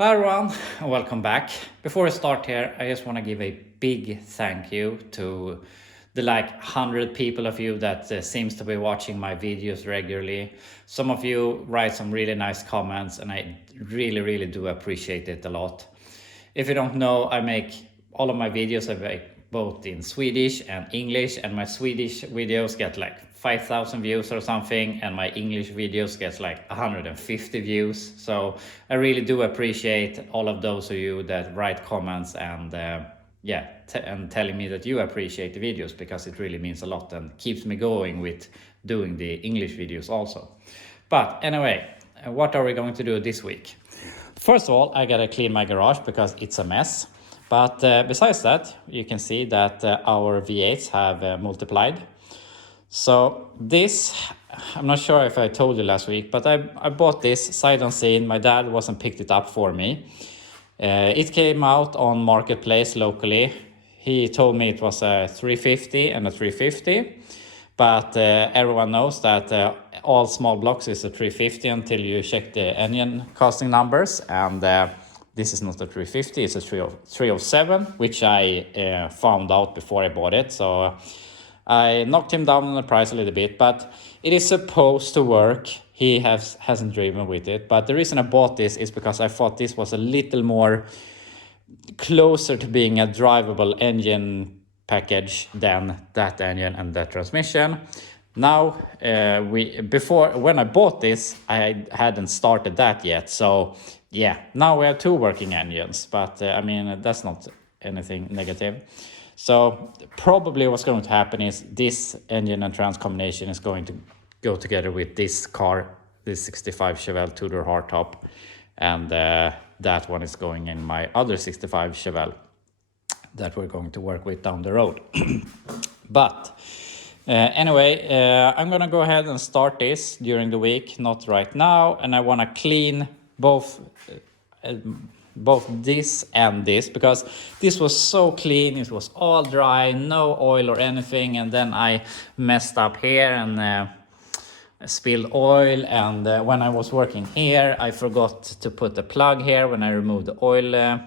Hi everyone, and welcome back. Before I start here, I just want to give a big thank you to the 100 people of you that seems to be watching my videos regularly. Some of you write some really nice comments and I really do appreciate it a lot. If you don't know, I make all of my videos both in Swedish and English, and my Swedish videos get 5,000 views or something, and my English videos gets 150 views. So I really do appreciate all of those of you that write comments and and telling me that you appreciate the videos, because it really means a lot and keeps me going with doing the English videos also. But anyway, what are we going to do this week? First of all, I gotta clean my garage because it's a mess. But besides that, you can see that our V8s have multiplied. So this, I'm not sure if I told you last week, but I bought this sight unseen. My dad wasn't picked it up for me. It came out on Marketplace locally. He told me it was a 350 and a 350. But everyone knows that all small blocks is a 350 until you check the engine casting numbers. And this is not a 350, it's a 307, which I found out before I bought it. So I knocked him down on the price a little bit, but it is supposed to work. He hasn't driven with it. But the reason I bought this is because I thought this was a little more closer to being a drivable engine package than that engine and that transmission. Now, when I bought this, I hadn't started that yet. So yeah, now we have two working engines, but I mean, that's not anything negative. So probably what's going to happen is this engine and trans combination is going to go together with this car, this 65 Chevelle two-door hardtop, and that one is going in my other 65 Chevelle that we're going to work with down the road. But anyway, I'm gonna go ahead and start this during the week, not right now, and I want to clean both this and this, because this was so clean. It was all dry, no oil or anything, and then I messed up here and spilled oil, and when I was working here I forgot to put the plug here when I removed the oil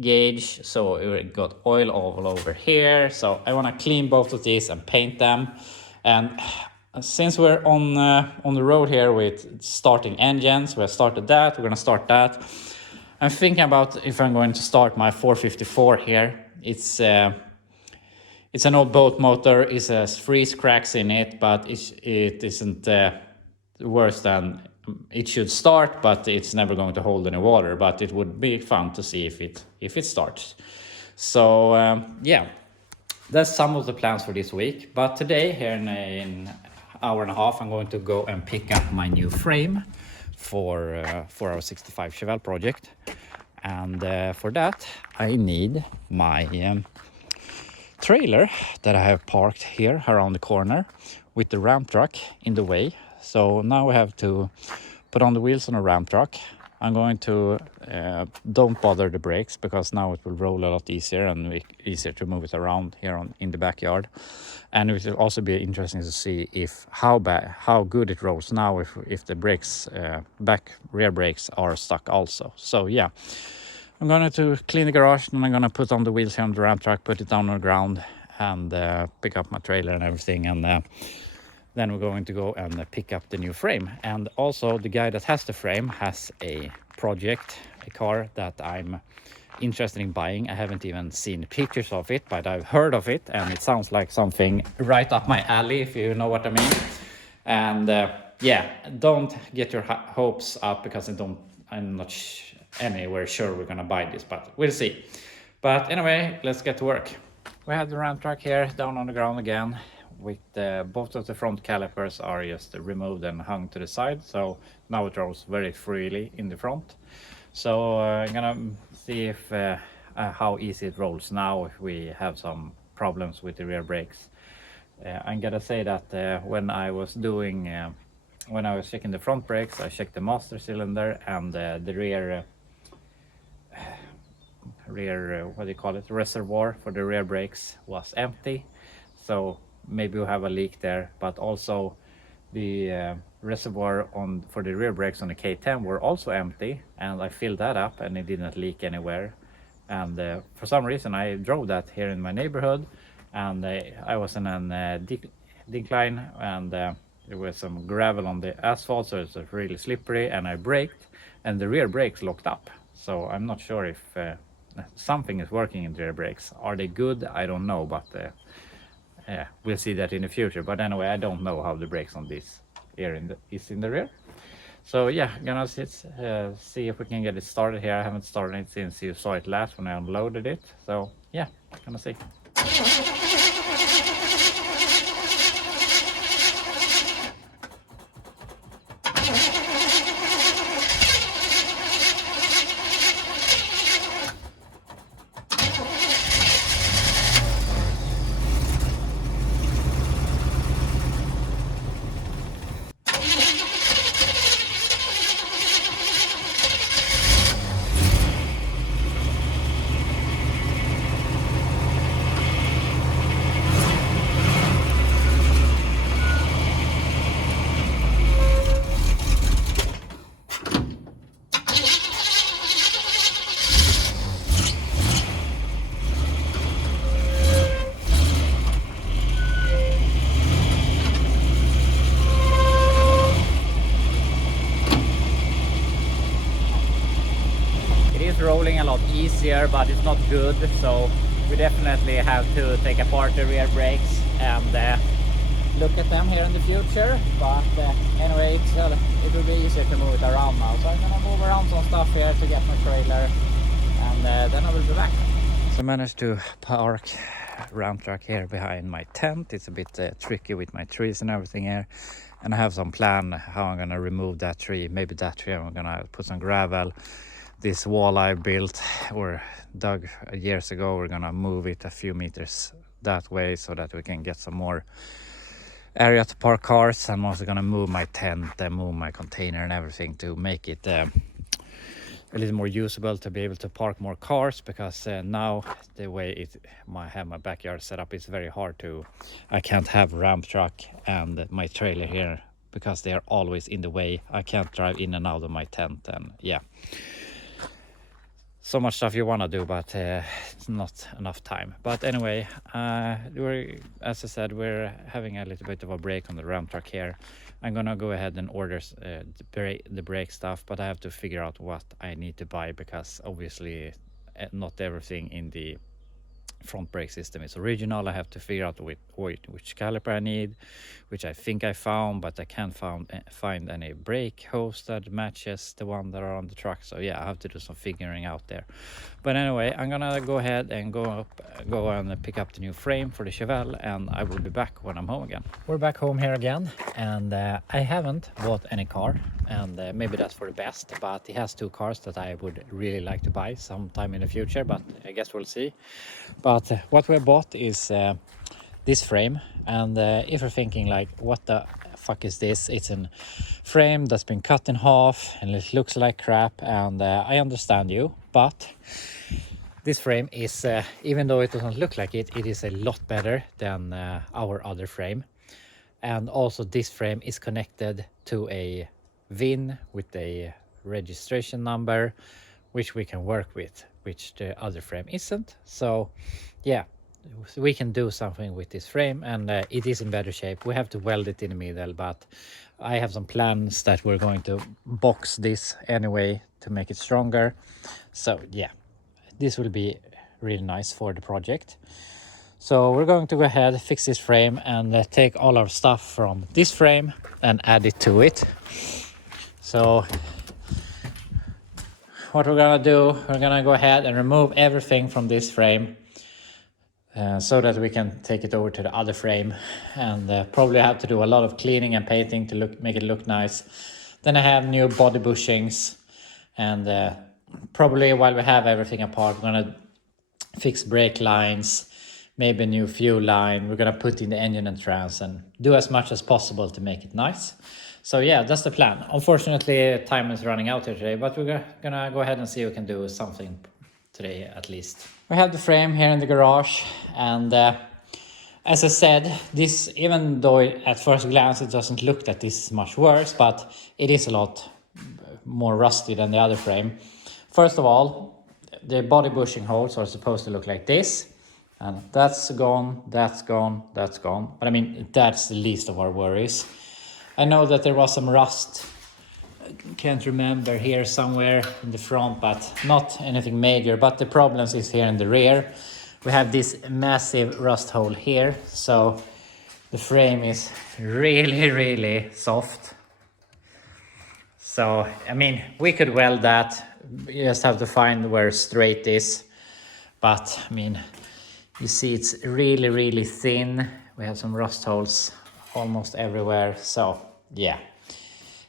gauge, so it got oil all over here. So I want to clean both of these and paint them. And since we're on the road here with starting engines, we have started that, we're going to start that. I'm thinking about if I'm going to start my 454 here. It's an old boat motor. It has freeze cracks in it, but it isn't worse than it should start, but it's never going to hold any water. But it would be fun to see if it starts. So yeah, that's some of the plans for this week. But today, here in an hour and a half, I'm going to go and pick up my new frame for our 65 Chevelle project. And for that, I need my trailer that I have parked here around the corner with the ramp truck in the way. So now we have to put on the wheels on a ramp truck. I'm going to don't bother the brakes, because now it will roll a lot easier and make easier to move it around here in the backyard. And it will also be interesting to see how good it rolls now if the brakes, rear brakes are stuck also. So yeah, I'm going to clean the garage, and I'm going to put on the wheels here on the ramp truck, put it down on the ground, and pick up my trailer and everything. And then we're going to go and pick up the new frame. And also the guy that has the frame has a project, a car that I'm interested in buying. I haven't even seen pictures of it, but I've heard of it, and it sounds like something right up my alley, if you know what I mean. And yeah, don't get your hopes up, because I'm not anywhere sure we're gonna buy this, but we'll see. But anyway, let's get to work. We have the ramp truck here down on the ground again, with both of the front calipers are just removed and hung to the side, so now it rolls very freely in the front. So I'm gonna see if how easy it rolls now if we have some problems with the rear brakes. I'm gonna say that when I was checking the front brakes, I checked the master cylinder, and the rear what do you call it, reservoir for the rear brakes was empty. So maybe we have a leak there, but also the reservoir for the rear brakes on the K10 were also empty, and I filled that up and it didn't leak anywhere. And for some reason I drove that here in my neighborhood, and I was in an decline, and there was some gravel on the asphalt, so it's really slippery, and I braked and the rear brakes locked up. So I'm not sure if something is working in the rear brakes. Are they good? I don't know, but yeah, we'll see that in the future. But anyway, I don't know how the brakes on this here is in the rear. So yeah, gonna see if we can get it started here. I haven't started it since you saw it last when I unloaded it. So yeah, gonna see. Rolling a lot easier, but it's not good, so we definitely have to take apart the rear brakes and look at them here in the future. But anyway, it will be easier to move it around now, so I'm gonna move around some stuff here to get my trailer, and then I will be back. So I managed to park ramp truck here behind my tent. It's a bit tricky with my trees and everything here, and I have some plan how I'm gonna remove that tree. Maybe that tree I'm gonna put some gravel. This wall I built or dug years ago, we're gonna move it a few meters that way so that we can get some more area to park cars. I'm also gonna move my tent and move my container and everything to make it a little more usable, to be able to park more cars, because now the way I have my backyard set up, it's very hard to, I can't have ramp truck and my trailer here because they are always in the way. I can't drive in and out of my tent, and yeah, so much stuff you want to do, but it's not enough time. But anyway, as I said, we're having a little bit of a break on the ramp truck here. I'm gonna go ahead and order the brake stuff, but I have to figure out what I need to buy, because obviously not everything in the front brake system is original. I have to figure out which caliper I need, which I think I found, but I can't find any brake hose that matches the one that are on the truck. So yeah, I have to do some figuring out there. But anyway, I'm gonna go ahead and go and pick up the new frame for the Chevelle, and I will be back when I'm home again. We're back home here again, and I haven't bought any car, and maybe that's for the best, but he has two cars that I would really like to buy sometime in the future, but I guess we'll see. But what we bought is this frame, and if you're thinking like, what the fuck is this? It's a frame that's been cut in half and it looks like crap, and I understand you, but this frame is, even though it doesn't look like it, it is a lot better than our other frame. And also this frame is connected to a VIN with a registration number, which we can work with, which the other frame isn't. So yeah, we can do something with this frame, and it is in better shape. We have to weld it in the middle, but I have some plans that we're going to box this anyway to make it stronger. So yeah, this will be really nice for the project. So we're going to go ahead, fix this frame, and take all our stuff from this frame and add it to it. So what we're gonna do, we're gonna go ahead and remove everything from this frame, so that we can take it over to the other frame, and probably have to do a lot of cleaning and painting to make it look nice. Then I have new body bushings, and probably while we have everything apart, we're gonna fix brake lines, maybe a new fuel line. We're gonna put in the engine and trans and do as much as possible to make it nice. So yeah, that's the plan. Unfortunately, time is running out here today, but we're gonna go ahead and see if we can do something today at least. We have the frame here in the garage, and As I said, this, even though at first glance it doesn't look that this is much worse, but it is a lot more rusty than the other frame. First of all, the body bushing holes are supposed to look like this, and that's gone, that's gone, that's gone. But I mean, that's the least of our worries. I know that there was some rust, can't remember, here somewhere in the front, but not anything major. But the problems is here in the rear. We have this massive rust hole here, so the frame is really soft. So I mean, we could weld that. You just have to find where straight is. But I mean, you see it's really thin. We have some rust holes almost everywhere. So yeah,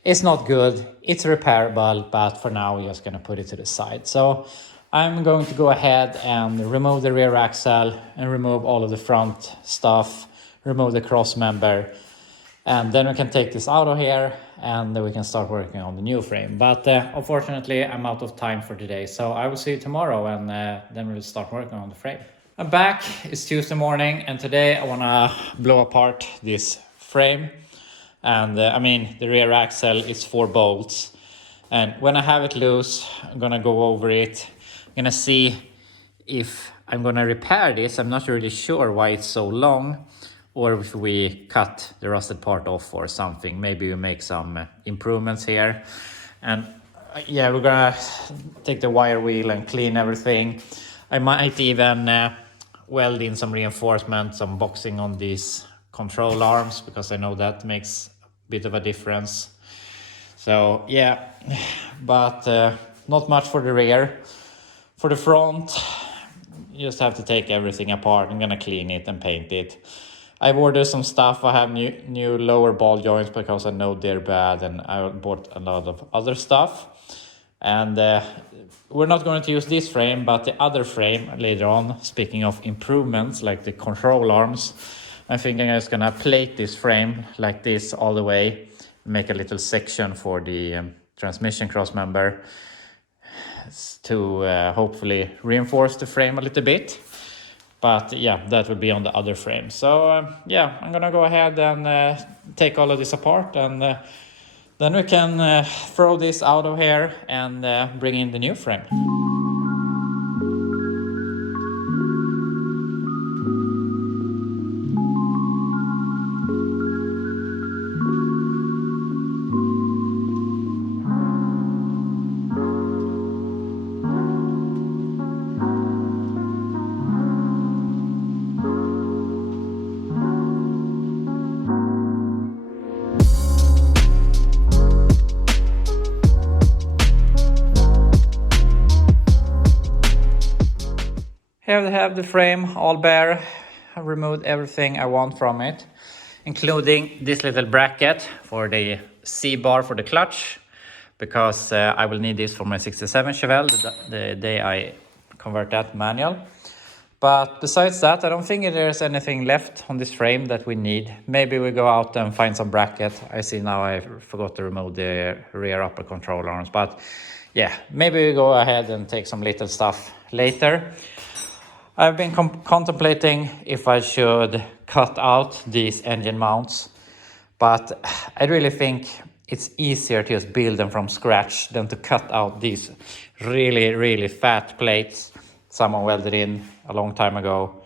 it's not good. It's repairable, but for now we're just gonna put it to the side. So I'm going to go ahead and remove the rear axle and remove all of the front stuff, remove the cross member, and then we can take this out of here and then we can start working on the new frame. But unfortunately, I'm out of time for today. So I will see you tomorrow, and then we'll start working on the frame. I'm back. It's Tuesday morning, and today I want to blow apart this frame. And I mean, the rear axle is 4 bolts. And when I have it loose, I'm going to go over it. I'm going to see if I'm going to repair this. I'm not really sure why it's so long, or if we cut the rusted part off or something. Maybe we make some improvements here. And yeah, we're gonna take the wire wheel and clean everything. I might even weld in some reinforcement, some boxing on these control arms, because I know that makes a bit of a difference. So yeah, but not much for the rear. For the front, you just have to take everything apart. I'm gonna clean it and paint it. I've ordered some stuff. I have new lower ball joints because I know they're bad, and I bought a lot of other stuff. And we're not going to use this frame, but the other frame later on. Speaking of improvements, like the control arms, I think I'm just gonna plate this frame like this all the way, make a little section for the transmission cross member to hopefully reinforce the frame a little bit. But yeah, that will be on the other frame. So yeah, I'm gonna go ahead and take all of this apart, and then we can throw this out of here and bring in the new frame. Here we have the frame all bare. I removed everything I want from it, including this little bracket for the C-bar for the clutch, because I will need this for my 67 Chevelle the day I convert that manual. But besides that, I don't think there's anything left on this frame that we need. Maybe we go out and find some bracket. I see now I forgot to remove the rear upper control arms. But yeah, maybe we go ahead and take some little stuff later. I've been contemplating if I should cut out these engine mounts, but I really think it's easier to just build them from scratch than to cut out these really fat plates someone welded in a long time ago.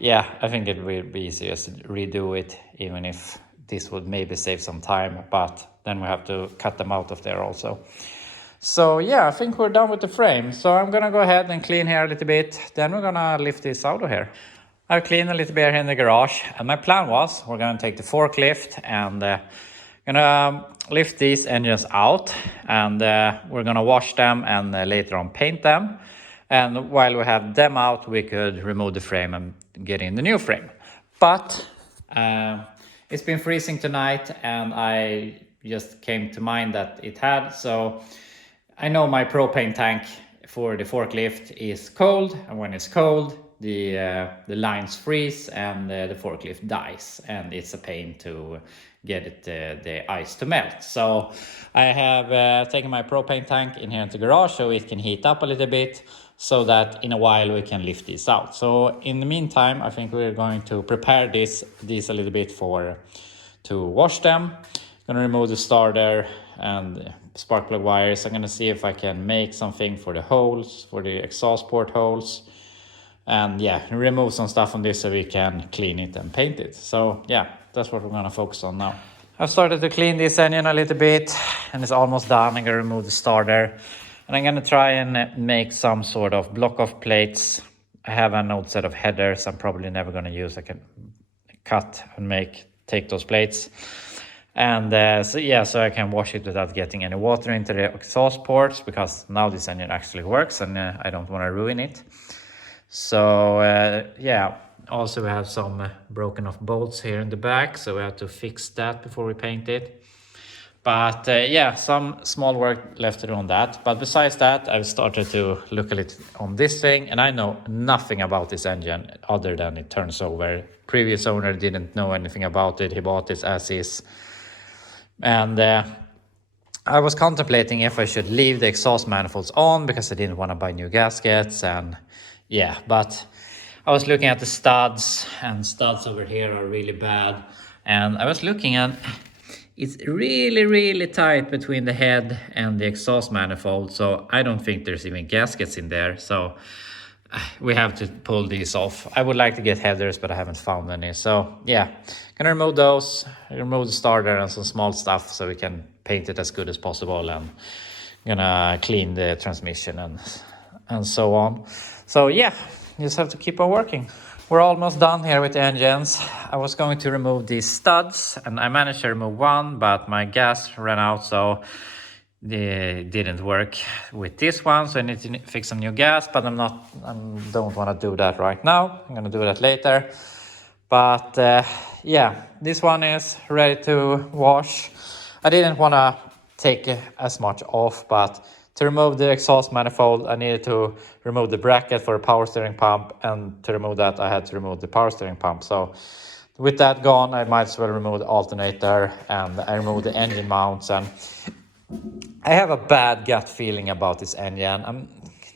Yeah, I think it will be easier to redo it, even if this would maybe save some time, but then we have to cut them out of there also. So yeah, I think we're done with the frame. So I'm gonna go ahead and clean here a little bit. Then we're gonna lift this out of here. I've cleaned a little bit here in the garage, and my plan was we're gonna take the forklift and gonna lift these engines out, and we're gonna wash them and later on paint them. And while we have them out, we could remove the frame and get in the new frame. But it's been freezing tonight, and I just came to mind that it had, so I know my propane tank for the forklift is cold, and when it's cold, the lines freeze and the forklift dies, and it's a pain to get it the ice to melt. So I have taken my propane tank in here into the garage so it can heat up a little bit, so that in a while we can lift these out. So in the meantime, I think we're going to prepare these a little bit to wash them. Gonna remove the starter and spark plug wires. I'm gonna see if I can make something for the holes, for the exhaust port holes. And yeah, remove some stuff on this so we can clean it and paint it. So yeah, that's what we're gonna focus on now. I've started to clean this engine a little bit and it's almost done. I'm gonna remove the starter and I'm gonna try and make some sort of block off plates. I have an old set of headers I'm probably never gonna use. I can cut and take those plates. And so I can wash it without getting any water into the exhaust ports, because now this engine actually works and I don't want to ruin it. So yeah, also we have some broken off bolts here in the back, so we have to fix that before we paint it. But yeah, some small work left to do on that. But besides that, I've started to look a little on this thing, and I know nothing about this engine other than it turns over. Previous owner didn't know anything about it. He bought this as is. And I was contemplating if I should leave the exhaust manifolds on because I didn't want to buy new gaskets, and yeah, but I was looking at the studs, and studs over here are really bad. And I was looking at, it's really tight between the head and the exhaust manifold, so I don't think there's even gaskets in there. So we have to pull these off. I would like to get headers, but I haven't found any. So yeah, gonna remove those, remove the starter and some small stuff so we can paint it as good as possible, and gonna clean the transmission and so on. So yeah, just have to keep on working. We're almost done here with the engines. I was going to remove these studs and I managed to remove one, but my gas ran out, so it didn't work with this one, so I need to fix some new gas, but I don't want to do that right now. I'm gonna do that later. But yeah, this one is ready to wash. I didn't want to take as much off, but to remove the exhaust manifold I needed to remove the bracket for the power steering pump, and to remove that I had to remove the power steering pump. So with that gone, I might as well remove the alternator, and I removed the engine mounts. And I have a bad gut feeling about this engine.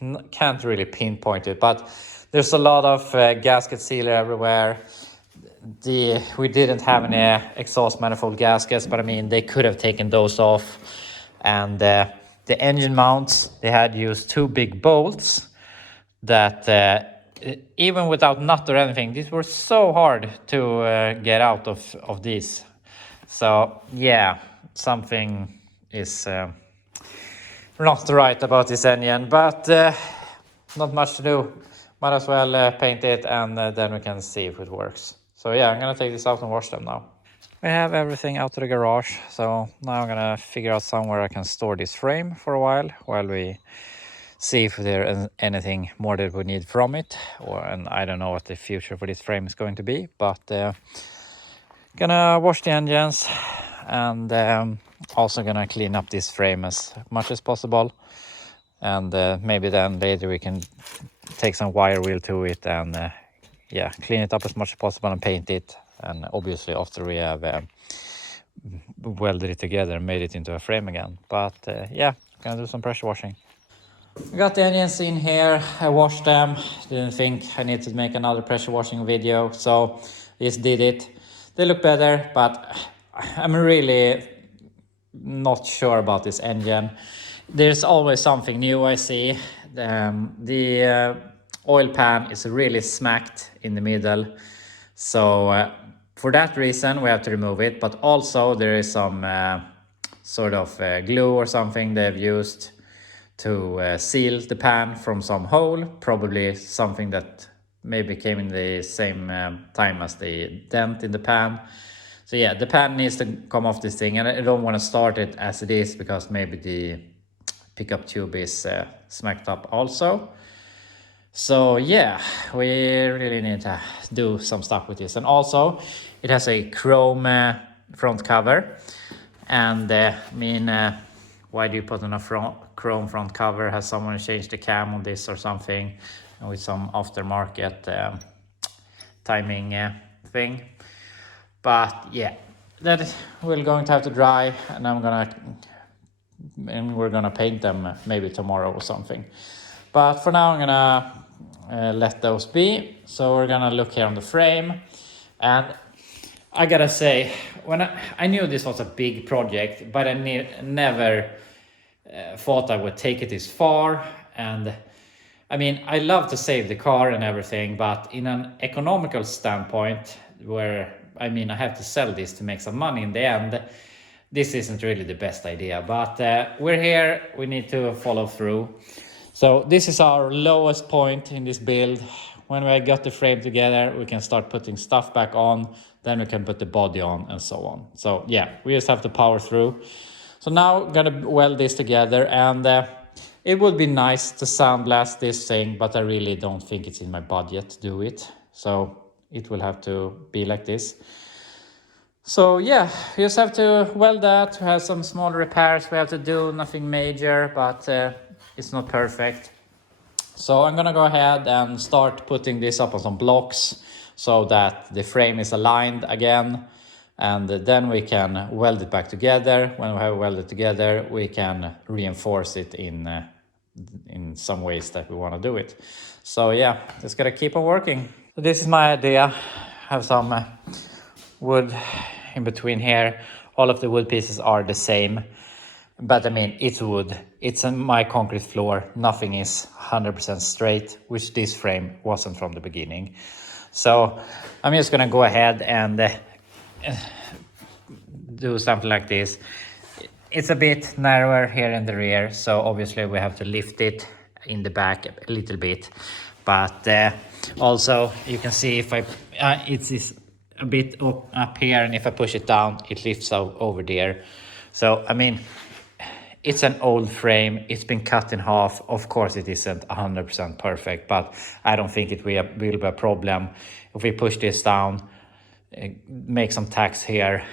I can't really pinpoint it, but there's a lot of gasket sealer everywhere. We didn't have any exhaust manifold gaskets, but I mean, they could have taken those off. And the engine mounts, they had used 2 big bolts that even without nut or anything, these were so hard to get out of these. So yeah, something is not right about this engine, but not much to do. Might as well paint it, and then we can see if it works. So yeah, I'm gonna take this out and wash them now. We have everything out of the garage, so now I'm gonna figure out somewhere I can store this frame for a while we see if there is anything more that we need from it, and I don't know what the future for this frame is going to be, but gonna wash the engines, and also gonna clean up this frame as much as possible, and maybe then later we can take some wire wheel to it and yeah, clean it up as much as possible and paint it. And obviously after we have welded it together and made it into a frame again. But yeah, gonna do some pressure washing. I got the engines in here, I washed them. Didn't think I needed to make another pressure washing video, so just did it. They look better, but I'm really not sure about this engine. There's always something new I see. The oil pan is really smacked in the middle, so for that reason we have to remove it. But also there is some sort of glue or something they've used to seal the pan from some hole, probably something that maybe came in the same time as the dent in the pan. So yeah, the pan needs to come off this thing, and I don't want to start it as it is because maybe the pickup tube is smacked up also. So yeah, we really need to do some stuff with this. And also it has a chrome front cover, and I mean, why do you put on a chrome front cover. Has someone changed the cam on this or something, and with some aftermarket timing thing. But yeah, that we're going to have to dry, and we're gonna paint them maybe tomorrow or something. But for now, I'm gonna let those be. So we're gonna look here on the frame, and I gotta say, when I knew this was a big project, but I never thought I would take it this far. And I mean, I love to save the car and everything, but in an economical standpoint, where I mean, I have to sell this to make some money in the end, this isn't really the best idea. But we're here, we need to follow through. So this is our lowest point in this build. When we got the frame together, we can start putting stuff back on, then we can put the body on and so on. So yeah, we just have to power through. So now I'm gonna weld this together, and it would be nice to sandblast this thing, but I really don't think it's in my budget to do it. So it will have to be like this. So yeah, we just have to weld that. We have some small repairs we have to do, nothing major, but it's not perfect. So I'm gonna go ahead and start putting this up on some blocks so that the frame is aligned again, and then we can weld it back together. When we have welded together, we can reinforce it in some ways that we want to do it. So yeah, just gotta keep on working. So this is my idea. Have some wood in between here. All of the wood pieces are the same, but I mean, it's wood. It's on my concrete floor. Nothing is 100% straight, which this frame wasn't from the beginning. So I'm just gonna go ahead and do something like this. It's a bit narrower here in the rear, so obviously we have to lift it in the back a little bit. But also you can see if it's a bit up here, and if I push it down, it lifts out over there. So I mean, it's an old frame. It's been cut in half. Of course, it isn't 100% perfect, but I don't think it will be a problem if we push this down, make some tacks here,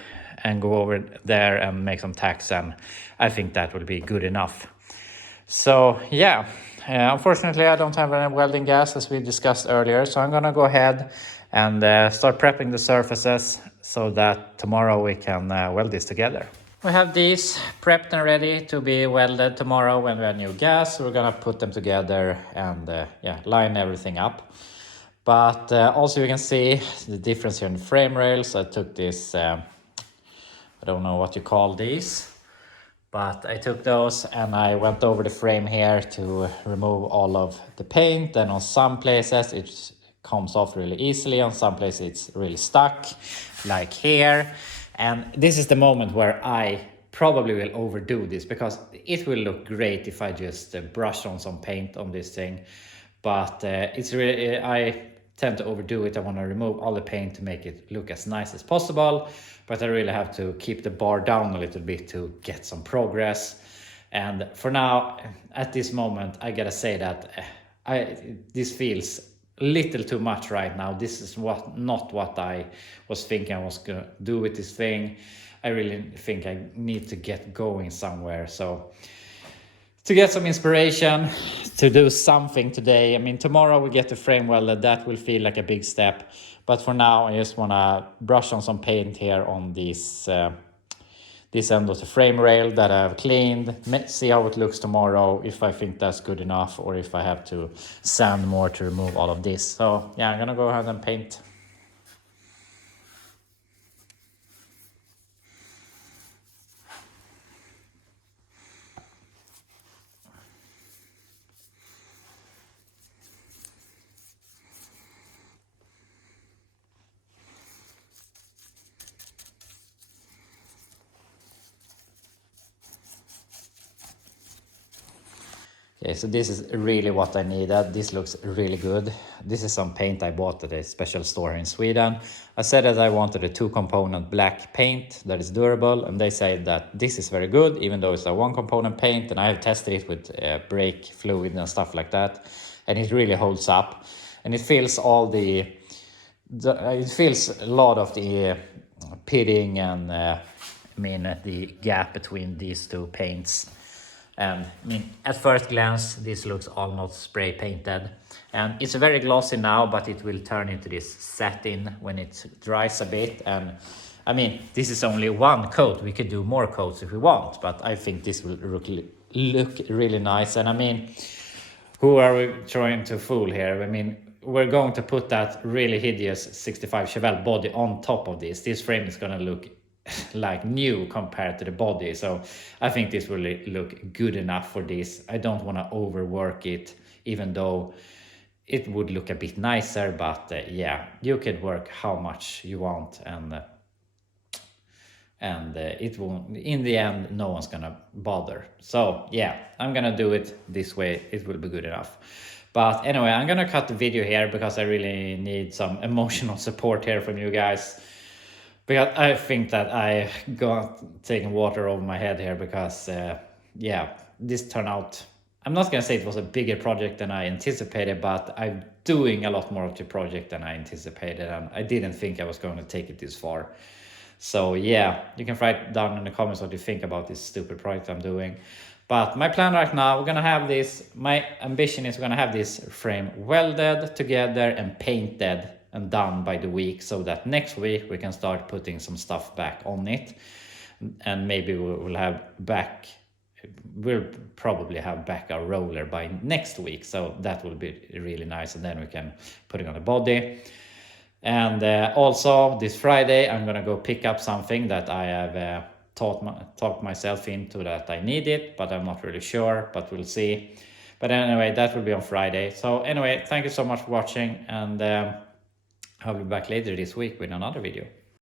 and go over there and make some tacks, and I think that will be good enough. So yeah, unfortunately I don't have any welding gas as we discussed earlier, so I'm gonna go ahead and start prepping the surfaces so that tomorrow we can weld this together. We have these prepped and ready to be welded tomorrow when we have new gas. We're gonna put them together and yeah, line everything up. But also you can see the difference here in the frame rails. I took this, I don't know what you call these, but I took those and I went over the frame here to remove all of the paint. And on some places it comes off really easily, on some places it's really stuck, like here. And this is the moment where I probably will overdo this, because it will look great if I just brush on some paint on this thing. But it's really, I tend to overdo it. I want to remove all the paint to make it look as nice as possible, but I really have to keep the bar down a little bit to get some progress. And for now, at this moment, I gotta say that this feels a little too much right now. This is not what I was thinking I was gonna do with this thing. I really think I need to get going somewhere. So to get some inspiration to do something today. I mean, tomorrow we get the frame welded. That will feel like a big step. But for now, I just want to brush on some paint here on this end of the frame rail that I've cleaned. See how it looks tomorrow, if I think that's good enough, or if I have to sand more to remove all of this. So yeah, I'm gonna go ahead and paint. Okay, so this is really what I needed. This looks really good. This is some paint I bought at a special store in Sweden. I said that I wanted a 2-component black paint that is durable, and they said that this is very good, even though it's a 1-component paint, and I have tested it with brake fluid and stuff like that, and it really holds up. And it feels it feels a lot of the pitting and the gap between these two paints. And I mean, at first glance, this looks almost spray painted. And it's very glossy now, but it will turn into this satin when it dries a bit. And I mean, this is only one coat. We could do more coats if we want, but I think this will look really nice. And I mean, who are we trying to fool here? I mean, we're going to put that really hideous 65 Chevelle body on top of this. This frame is going to look like new compared to the body. So I think this will look good enough for this. I don't want to overwork it, even though it would look a bit nicer. But yeah, you can work how much you want, and it won't, in the end, no one's gonna bother. So yeah, I'm gonna do it this way. It will be good enough. But anyway, I'm gonna cut the video here because I really need some emotional support here from you guys, because I think that I got taking water over my head here, because yeah, this turned out, I'm not gonna say it was a bigger project than I anticipated, but I'm doing a lot more of the project than I anticipated, and I didn't think I was going to take it this far. So yeah, you can write down in the comments what you think about this stupid project I'm doing. But my plan right now, we're gonna have this, my ambition is we're gonna have this frame welded together and painted and done by the week, so that next week we can start putting some stuff back on it. And maybe we'll probably have back our roller by next week, so that will be really nice, and then we can put it on the body. And also this Friday, I'm gonna go pick up something that I have talked myself into that I need it, but I'm not really sure, but we'll see. But anyway, that will be on Friday. So anyway, thank you so much for watching, and I'll be back later this week with another video.